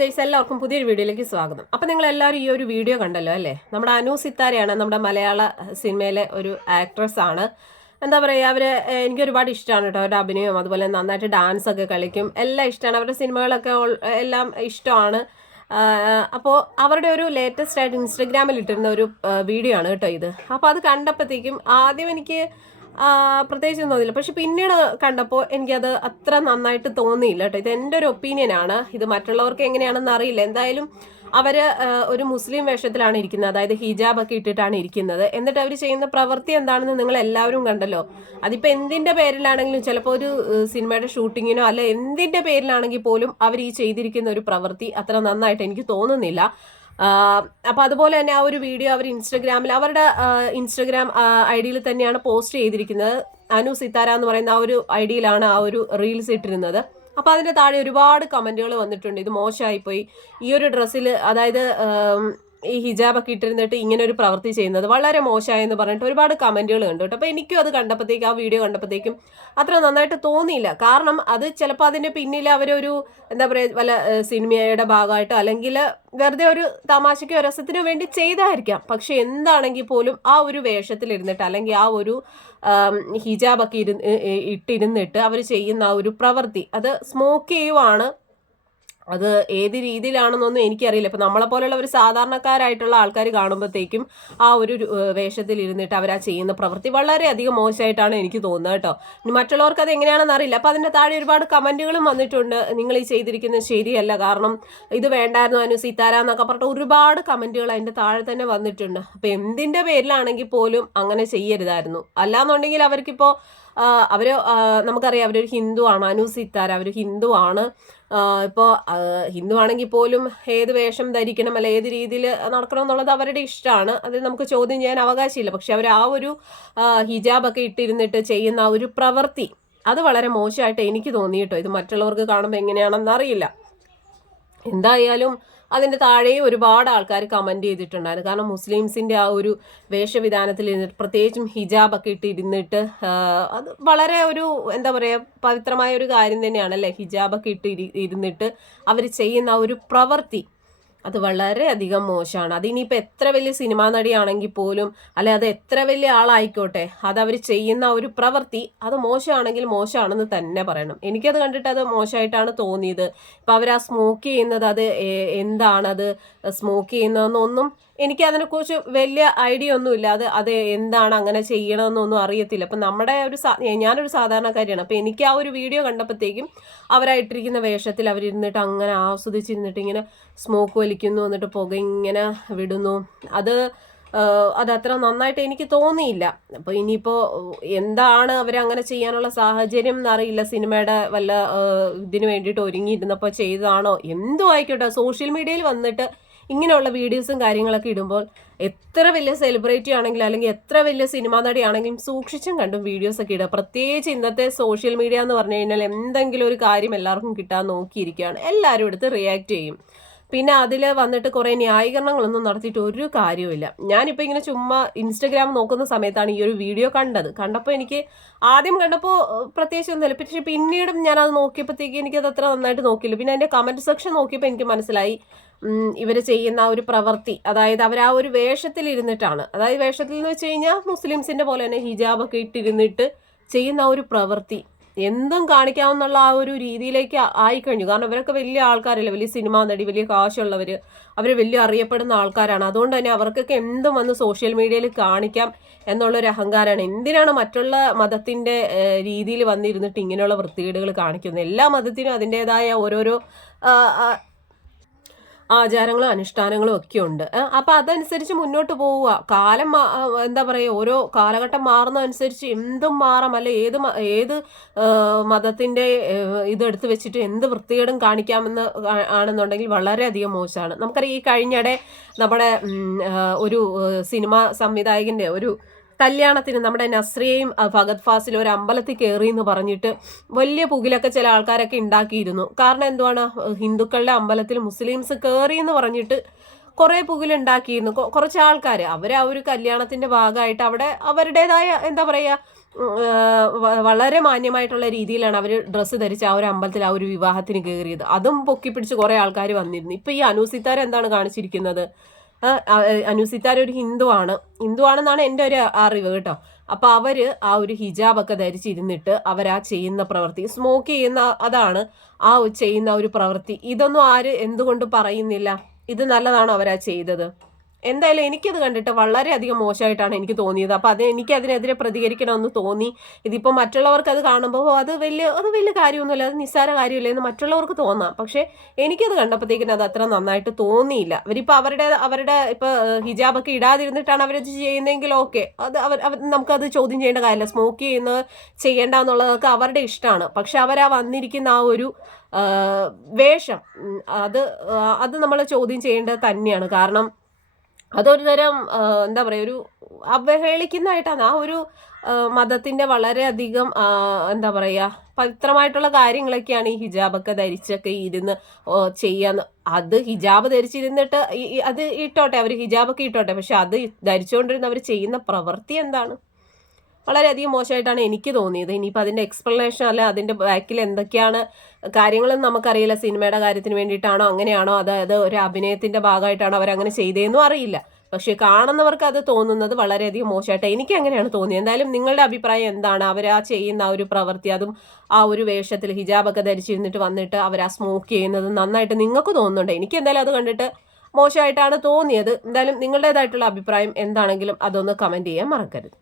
Guys എല്ലാവർക്കും പുതിയൊരു വീഡിയോയിലേക്ക് സ്വാഗതം. അപ്പം നിങ്ങൾ എല്ലാവരും ഈ ഒരു വീഡിയോ കണ്ടല്ലോ അല്ലേ? നമ്മുടെ അനു സിത്താരയാണ് നമ്മുടെ മലയാള സിനിമയിലെ ഒരു ആക്ട്രസ് ആണ്. എന്താ പറയുക അവർ എനിക്ക് ഒരുപാട് ഇഷ്ടമാണ് കേട്ടോ. അവരുടെ അഭിനയം അതുപോലെ നന്നായിട്ട് ഡാൻസ് ഒക്കെ കളിക്കും. എല്ലാം ഇഷ്ടമാണ് അവരുടെ സിനിമകളൊക്കെ എല്ലാം ഇഷ്ടമാണ്. അപ്പോൾ അവരുടെ ഒരു ലേറ്റസ്റ്റ് ആയിട്ട് ഇൻസ്റ്റഗ്രാമിൽ ഇട്ടിരുന്ന ഒരു വീഡിയോ ആണ് കേട്ടോ ഇത്. അപ്പോൾ അത് കണ്ടപ്പോഴത്തേക്കും ആദ്യം എനിക്ക് പ്രത്യേകിച്ചൊന്നും തോന്നിയില്ല. പക്ഷെ പിന്നീട് കണ്ടപ്പോൾ എനിക്കത് അത്ര നന്നായിട്ട് തോന്നിയില്ല കേട്ടോ. ഇത് എന്റെ ഒരു ഒപ്പീനിയനാണ് ഇത് മറ്റുള്ളവർക്ക് എങ്ങനെയാണെന്ന് അറിയില്ല. എന്തായാലും അവർ ഒരു മുസ്ലിം വേഷത്തിലാണ് ഇരിക്കുന്നത്. അതായത് ഹിജാബ് ഒക്കെ ഇട്ടിട്ടാണ് ഇരിക്കുന്നത്. എന്നിട്ട് അവർ ചെയ്യുന്ന പ്രവൃത്തി എന്താണെന്ന് നിങ്ങൾ എല്ലാവരും കണ്ടല്ലോ. അതിപ്പോൾ എന്തിന്റെ പേരിലാണെങ്കിലും ചിലപ്പോൾ ഒരു സിനിമയുടെ ഷൂട്ടിങ്ങിനോ അല്ല എന്തിന്റെ പേരിലാണെങ്കിൽ പോലും അവർ ഈ ചെയ്തിരിക്കുന്ന ഒരു പ്രവൃത്തി അത്ര നന്നായിട്ട് എനിക്ക് തോന്നുന്നില്ല. അപ്പോൾ അതുപോലെ തന്നെ ആ ഒരു വീഡിയോ അവർ ഇൻസ്റ്റഗ്രാമിൽ അവരുടെ ഇൻസ്റ്റഗ്രാം ഐ ഡിയിൽ തന്നെയാണ് പോസ്റ്റ് ചെയ്തിരിക്കുന്നത്. അനു സിത്താര എന്ന് പറയുന്ന ആ ഒരു ഐ ഡിയിലാണ് ആ ഒരു റീൽസ് ഇട്ടിരുന്നത്. അപ്പോൾ അതിന്റെ താഴെ ഒരുപാട് കമന്റുകൾ വന്നിട്ടുണ്ട്. ഇത് മോശമായിപ്പോയി. ഈ ഒരു ഡ്രസ്സിൽ അതായത് ഈ ഹിജാബൊക്കെ ഇട്ടിരുന്നിട്ട് ഇങ്ങനെ ഒരു പ്രവൃത്തി ചെയ്യുന്നത് വളരെ മോശമായെന്ന് പറഞ്ഞിട്ട് ഒരുപാട് കമന്റുകൾ കണ്ടു കേട്ടോ. അപ്പോൾ എനിക്കും അത് കണ്ടപ്പോഴത്തേക്കും ആ വീഡിയോ കണ്ടപ്പോഴത്തേക്കും അത്ര നന്നായിട്ട് തോന്നിയില്ല. കാരണം അത് ചിലപ്പോൾ അതിന്റെ പിന്നിൽ അവരൊരു എന്താ പറയുക വല്ല സിനിമയുടെ ഭാഗമായിട്ടോ അല്ലെങ്കിൽ വെറുതെ ഒരു തമാശയ്ക്കോ രസത്തിനോ വേണ്ടി ചെയ്തായിരിക്കാം. പക്ഷെ എന്താണെങ്കിൽ പോലും ആ ഒരു വേഷത്തിലിരുന്നിട്ട് അല്ലെങ്കിൽ ആ ഒരു ഹിജാബൊക്കെ ഇരുന്ന് ഇട്ടിരുന്നിട്ട് അവർ ചെയ്യുന്ന ആ ഒരു പ്രവൃത്തി അത് സ്മോക്ക് ചെയ്യുവാണ് അത് ഏത് രീതിയിലാണെന്നൊന്നും എനിക്കറിയില്ല. ഇപ്പം നമ്മളെ പോലെയുള്ള ഒരു സാധാരണക്കാരായിട്ടുള്ള ആൾക്കാർ കാണുമ്പോഴത്തേക്കും ആ ഒരു വേഷത്തിൽ ഇരുന്നിട്ട് അവർ ആ ചെയ്യുന്ന പ്രവൃത്തി വളരെയധികം മോശമായിട്ടാണ് എനിക്ക് തോന്നുന്നത് കേട്ടോ. മറ്റുള്ളവർക്ക് അത് എങ്ങനെയാണെന്ന് അറിയില്ല. അപ്പം അതിന്റെ താഴെ ഒരുപാട് കമന്റുകളും വന്നിട്ടുണ്ട്. നിങ്ങൾ ഈ ചെയ്തിരിക്കുന്നത് ശരിയല്ല. കാരണം ഇത് വേണ്ടായിരുന്നു അനു സീതാര എന്നൊക്കെ പറഞ്ഞിട്ട് ഒരുപാട് കമന്റുകൾ അതിന്റെ താഴെ തന്നെ വന്നിട്ടുണ്ട്. അപ്പം എന്തിന്റെ പേരിലാണെങ്കിൽ പോലും അങ്ങനെ ചെയ്യരുതായിരുന്നു. അല്ലാന്നുണ്ടെങ്കിൽ അവർക്കിപ്പോൾ അവർ നമുക്കറിയാം അവരൊരു ഹിന്ദു അനു സിത്താര. അവർ ഹിന്ദു ആണ് ഇപ്പോൾ ഹിന്ദു ആണെങ്കിൽ പോലും ഏത് വേഷം ധരിക്കണം അല്ല ഏത് രീതിയിൽ നടക്കണം എന്നുള്ളത് അവരുടെ ഇഷ്ടമാണ്. അതിൽ നമുക്ക് ചോദ്യം ചെയ്യാൻ അവകാശമില്ല. പക്ഷെ അവർ ആ ഒരു ഹിജാബൊക്കെ ഇട്ടിരുന്നിട്ട് ചെയ്യുന്ന ആ ഒരു പ്രവൃത്തി അത് വളരെ മോശമായിട്ട് എനിക്ക് തോന്നി കേട്ടോ ഇത് മറ്റുള്ളവർക്ക് കാണുമ്പോൾ എങ്ങനെയാണെന്ന് അറിയില്ല എന്തായാലും അതിന്റെ താഴെയും ഒരുപാട് ആൾക്കാർ കമന്റ് ചെയ്തിട്ടുണ്ടായിരുന്നു. കാരണം മുസ്ലിംസിന്റെ ആ ഒരു വേഷവിധാനത്തിൽ ഇരുന്നിട്ട് പ്രത്യേകിച്ചും ഹിജാബൊക്കെ ഇട്ട് ഇരുന്നിട്ട് അത് വളരെ ഒരു എന്താ പറയുക പവിത്രമായ ഒരു കാര്യം തന്നെയാണല്ലേ? ഹിജാബൊക്കെ ഇട്ട് ഇരി- ഇരുന്നിട്ട് അവർ ചെയ്യുന്ന ഒരു പ്രവൃത്തി അത് വളരെയധികം മോശമാണ്. അതിനിപ്പോൾ എത്ര വലിയ സിനിമാ നടിയാണെങ്കിൽ പോലും അല്ലെ അത് എത്ര വലിയ ആളായിക്കോട്ടെ അത് അവർ ചെയ്യുന്ന ഒരു പ്രവൃത്തി അത് മോശമാണെങ്കിൽ മോശമാണെന്ന് തന്നെ പറയണം. എനിക്കത് കണ്ടിട്ട് അത് മോശമായിട്ടാണ് തോന്നിയത്. ഇപ്പം അവർ ആ സ്മോക്ക് ചെയ്യുന്നത് അത് എന്താണത് സ്മോക്ക് ചെയ്യുന്നതെന്നൊന്നും എനിക്ക് അതിനെക്കുറിച്ച് വലിയ ഐഡിയ ഒന്നുമില്ല. അത് അത് എന്താണ് അങ്ങനെ ചെയ്യണമെന്നൊന്നും അറിയത്തില്ല. അപ്പം നമ്മുടെ ഒരു ഞാനൊരു സാധാരണക്കാരിയാണ്. അപ്പം എനിക്ക് ആ ഒരു വീഡിയോ കണ്ടപ്പോഴത്തേക്കും അവരായിട്ടിരിക്കുന്ന വേഷത്തിൽ അവരിരുന്നിട്ട് അങ്ങനെ ആസ്വദിച്ചിരുന്നിട്ട് ഇങ്ങനെ സ്മോക്ക് വലിക്കുന്നു എന്നിട്ട് പുക ഇങ്ങനെ വിടുന്നു. അത് ആഹ് അത് അത്ര നന്നായിട്ട് എനിക്ക് തോന്നിയില്ല. അപ്പോൾ ഇനിയിപ്പോൾ എന്താണ് അവരങ്ങനെ ചെയ്യാനുള്ള സാഹചര്യം എന്നറിയില്ല. സിനിമയുടെ വല്ല ഇതിന് വേണ്ടിയിട്ട് ഒരുങ്ങിയിരുന്നപ്പോൾ ചെയ്തതാണോ? എന്തോ ആയിക്കോട്ടെ. സോഷ്യൽ മീഡിയയിൽ വന്നിട്ട് ഇങ്ങനെയുള്ള വീഡിയോസും കാര്യങ്ങളൊക്കെ ഇടുമ്പോൾ എത്ര വലിയ സെലിബ്രിറ്റി ആണെങ്കിലും അല്ലെങ്കിൽ എത്ര വലിയ സിനിമാ നടിയാണെങ്കിലും സൂക്ഷിച്ചും കണ്ടും വീഡിയോസ് ഒക്കെ ഇടുക. പ്രത്യേകിച്ച് ഇന്നത്തെ സോഷ്യൽ മീഡിയ എന്ന് പറഞ്ഞു കഴിഞ്ഞാൽ എന്തെങ്കിലും ഒരു കാര്യം എല്ലാവർക്കും കിട്ടാൻ നോക്കിയിരിക്കുകയാണ്. എല്ലാവരും എടുത്ത് റിയാക്ട് ചെയ്യും. പിന്നെ അതിൽ വന്നിട്ട് കുറേ ന്യായീകരണങ്ങളൊന്നും നടത്തിയിട്ട് ഒരു കാര്യവുമില്ല. ഞാനിപ്പോൾ ഇങ്ങനെ ചുമ്മാ ഇൻസ്റ്റഗ്രാം നോക്കുന്ന സമയത്താണ് ഈ ഒരു വീഡിയോ കണ്ടത്. കണ്ടപ്പോൾ എനിക്ക് ആദ്യം കണ്ടപ്പോൾ പ്രത്യേകിച്ച് ഒന്നുമില്ല പക്ഷേ പിന്നീടും ഞാനത് നോക്കിയപ്പോഴത്തേക്ക് എനിക്കത് അത്ര നന്നായിട്ട് നോക്കിയില്ല. പിന്നെ അതിന്റെ കമന്റ് സെക്ഷൻ നോക്കിയപ്പോൾ എനിക്ക് മനസ്സിലായി. ഇവർ ചെയ്യുന്ന ഒരു പ്രവൃത്തി അതായത് അവർ ആ ഒരു വേഷത്തിൽ ഇരുന്നിട്ടാണ് അതായത് വേഷത്തിൽ എന്ന് വെച്ച് കഴിഞ്ഞാൽ മുസ്ലിംസിന്റെ പോലെ തന്നെ ഹിജാബൊക്കെ ഇട്ടിരുന്നിട്ട് ചെയ്യുന്ന ഒരു പ്രവൃത്തി എന്തും കാണിക്കാവുന്നുള്ള ആ ഒരു രീതിയിലേക്ക് ആയി ആയിക്കഴിഞ്ഞു. കാരണം ഇവരൊക്കെ വലിയ ആൾക്കാരല്ലേ വലിയ സിനിമാ നടി വലിയ കാശുള്ളവർ അവർ വലിയ അറിയപ്പെടുന്ന ആൾക്കാരാണ്. അതുകൊണ്ട് തന്നെ അവർക്കൊക്കെ എന്തും വന്ന് സോഷ്യൽ മീഡിയയിൽ കാണിക്കാം എന്നുള്ളൊരു അഹങ്കാരമാണ് എന്തിനാണ് മറ്റുള്ള മതത്തിന്റെ രീതിയിൽ വന്നിരുന്നിട്ട് ഇങ്ങനെയുള്ള വൃത്തികേടുകൾ കാണിക്കുന്നത്? എല്ലാ മതത്തിനും അതിന്റേതായ ഓരോരോ ആചാരങ്ങളും അനുഷ്ഠാനങ്ങളും ഒക്കെ ഉണ്ട് അപ്പം അതനുസരിച്ച് മുന്നോട്ട് പോവുക. കാലം എന്താ പറയുക ഓരോ കാലഘട്ടം മാറുന്നതനുസരിച്ച് എന്തും മാറാം. അല്ലെ ഏത് ഏത് മതത്തിന്റെ ഇതെടുത്ത് വെച്ചിട്ട് എന്ത് വൃത്തികേടും കാണിക്കാമെന്ന് ആണെന്നുണ്ടെങ്കിൽ വളരെയധികം മോശമാണ്. നമുക്കറിയാം ഈ കഴിഞ്ഞിടെ നമ്മുടെ ഒരു സിനിമ സംവിധായകന്റെ ഒരു കല്യാണത്തിന് നമ്മുടെ നസ്രിയയും ഭഗത് ഫാസിൽ ഒരു അമ്പലത്തിൽ കയറി എന്ന് പറഞ്ഞിട്ട് വലിയ പുകിലൊക്കെ ചില ആൾക്കാരൊക്കെ ഉണ്ടാക്കിയിരുന്നു. കാരണം എന്തുവാണ്? ഹിന്ദുക്കളുടെ അമ്പലത്തിൽ മുസ്ലിംസ് കയറി എന്ന് പറഞ്ഞിട്ട് കുറേ പുകിലുണ്ടാക്കിയിരുന്നു. കുറച്ച് ആൾക്കാർ അവർ ആ ഒരു കല്യാണത്തിന്റെ ഭാഗമായിട്ട് അവിടെ അവരുടേതായ എന്താ പറയുക വളരെ മാന്യമായിട്ടുള്ള രീതിയിലാണ് അവർ ഡ്രസ്സ് ധരിച്ച് ആ ഒരു അമ്പലത്തിൽ ആ ഒരു വിവാഹത്തിന് കയറിയത്. അതും പൊക്കിപ്പിടിച്ച് കുറേ ആൾക്കാർ വന്നിരുന്നു. ഇപ്പം ഈ അനൂസിത്താരെന്താണ് കാണിച്ചിരിക്കുന്നത്? ആ, ഒരു ഹിന്ദു ഒരു ഹിന്ദുവാണ്. ഹിന്ദുവാണെന്നാണ് എന്റെ ഒരു അറിവ് കേട്ടോ. അപ്പോൾ അവർ ആ ഒരു ഹിജാബൊക്കെ ധരിച്ചിരുന്നിട്ട് അവർ ആ ചെയ്യുന്ന പ്രവൃത്തി സ്മോക്ക് ചെയ്യുന്ന അതാണ് ആ ചെയ്യുന്ന ഒരു പ്രവൃത്തി. ഇതൊന്നും ആര് എന്തുകൊണ്ട് പറയുന്നില്ല? ഇത് നല്ലതാണോ അവരാ ചെയ്തത്? എന്തായാലും എനിക്കത് കണ്ടിട്ട് വളരെയധികം മോശമായിട്ടാണ് എനിക്ക് തോന്നിയത്. അപ്പോൾ അത് എനിക്ക് അതിനെതിരെ പ്രതികരിക്കണമെന്ന് തോന്നി. ഇതിപ്പോൾ മറ്റുള്ളവർക്ക് അത് കാണുമ്പോൾ അത് വലിയ അത് വലിയ കാര്യമൊന്നുമില്ല അത് നിസ്സാര കാര്യമില്ല എന്ന് മറ്റുള്ളവർക്ക് തോന്നാം. പക്ഷേ എനിക്കത് കണ്ടപ്പോഴത്തേക്കിനും അത് അത്ര നന്നായിട്ട് തോന്നിയില്ല. അവരിപ്പോൾ അവരുടെ അവരുടെ ഇപ്പോൾ ഹിജാബൊക്കെ ഇടാതിരുന്നിട്ടാണ് അവരത് ചെയ്യുന്നതെങ്കിൽ ഓക്കെ. അത് അവർ നമുക്കത് ചോദ്യം ചെയ്യേണ്ട കാര്യമില്ല. സ്മോക്ക് ചെയ്യുന്നത് ചെയ്യേണ്ട എന്നുള്ളതൊക്കെ അവരുടെ ഇഷ്ടമാണ്. പക്ഷെ അവരാ വന്നിരിക്കുന്ന ആ ഒരു വേഷം അത് അത് നമ്മൾ ചോദ്യം ചെയ്യേണ്ടത് തന്നെയാണ്. കാരണം അതൊരു തരം എന്താ പറയുക ഒരു അവഹേളിക്കുന്നതായിട്ടാണ്. ആ ഒരു മതത്തിന്റെ വളരെയധികം എന്താ പറയുക പവിത്രമായിട്ടുള്ള കാര്യങ്ങളൊക്കെയാണ് ഈ ഹിജാബൊക്കെ ധരിച്ചൊക്കെ ഇരുന്ന് ചെയ്യാന്ന്. അത് ഹിജാബ് ധരിച്ചിരുന്നിട്ട് അത് ഇട്ടോട്ടെ അവർ ഹിജാബൊക്കെ ഇട്ടോട്ടെ പക്ഷെ അത് ധരിച്ചുകൊണ്ടിരുന്ന അവർ ചെയ്യുന്ന പ്രവൃത്തി എന്താണ്? വളരെയധികം മോശമായിട്ടാണ് എനിക്ക് തോന്നിയത്. ഇനിയിപ്പോൾ അതിന്റെ എക്സ്പ്ലനേഷൻ അല്ല അതിന്റെ ബാക്കിൽ എന്തൊക്കെയാണ് കാര്യങ്ങളും നമുക്കറിയില്ല. സിനിമയുടെ കാര്യത്തിന് വേണ്ടിയിട്ടാണോ അങ്ങനെയാണോ അതായത് ഒരു അഭിനയത്തിന്റെ ഭാഗമായിട്ടാണോ അവരങ്ങനെ ചെയ്തതെന്നും അറിയില്ല. പക്ഷേ കാണുന്നവർക്ക് അത് തോന്നുന്നത് വളരെയധികം മോശമായിട്ട് എനിക്ക് അങ്ങനെയാണ് തോന്നിയത്. എന്തായാലും നിങ്ങളുടെ അഭിപ്രായം എന്താണ്? അവർ ആ ചെയ്യുന്ന ആ ഒരു പ്രവൃത്തി അതും ആ ഒരു വേഷത്തിൽ ഹിജാബൊക്കെ ധരിച്ചിരുന്നിട്ട് വന്നിട്ട് അവർ ആ സ്മോക്ക് ചെയ്യുന്നത് നന്നായിട്ട് നിങ്ങൾക്ക് തോന്നുന്നുണ്ട്? എനിക്ക് എന്തായാലും അത് കണ്ടിട്ട് മോശമായിട്ടാണ് തോന്നിയത്. എന്തായാലും നിങ്ങളുടേതായിട്ടുള്ള അഭിപ്രായം എന്താണെങ്കിലും അതൊന്ന് കമന്റ് ചെയ്യാൻ മറക്കരുത്.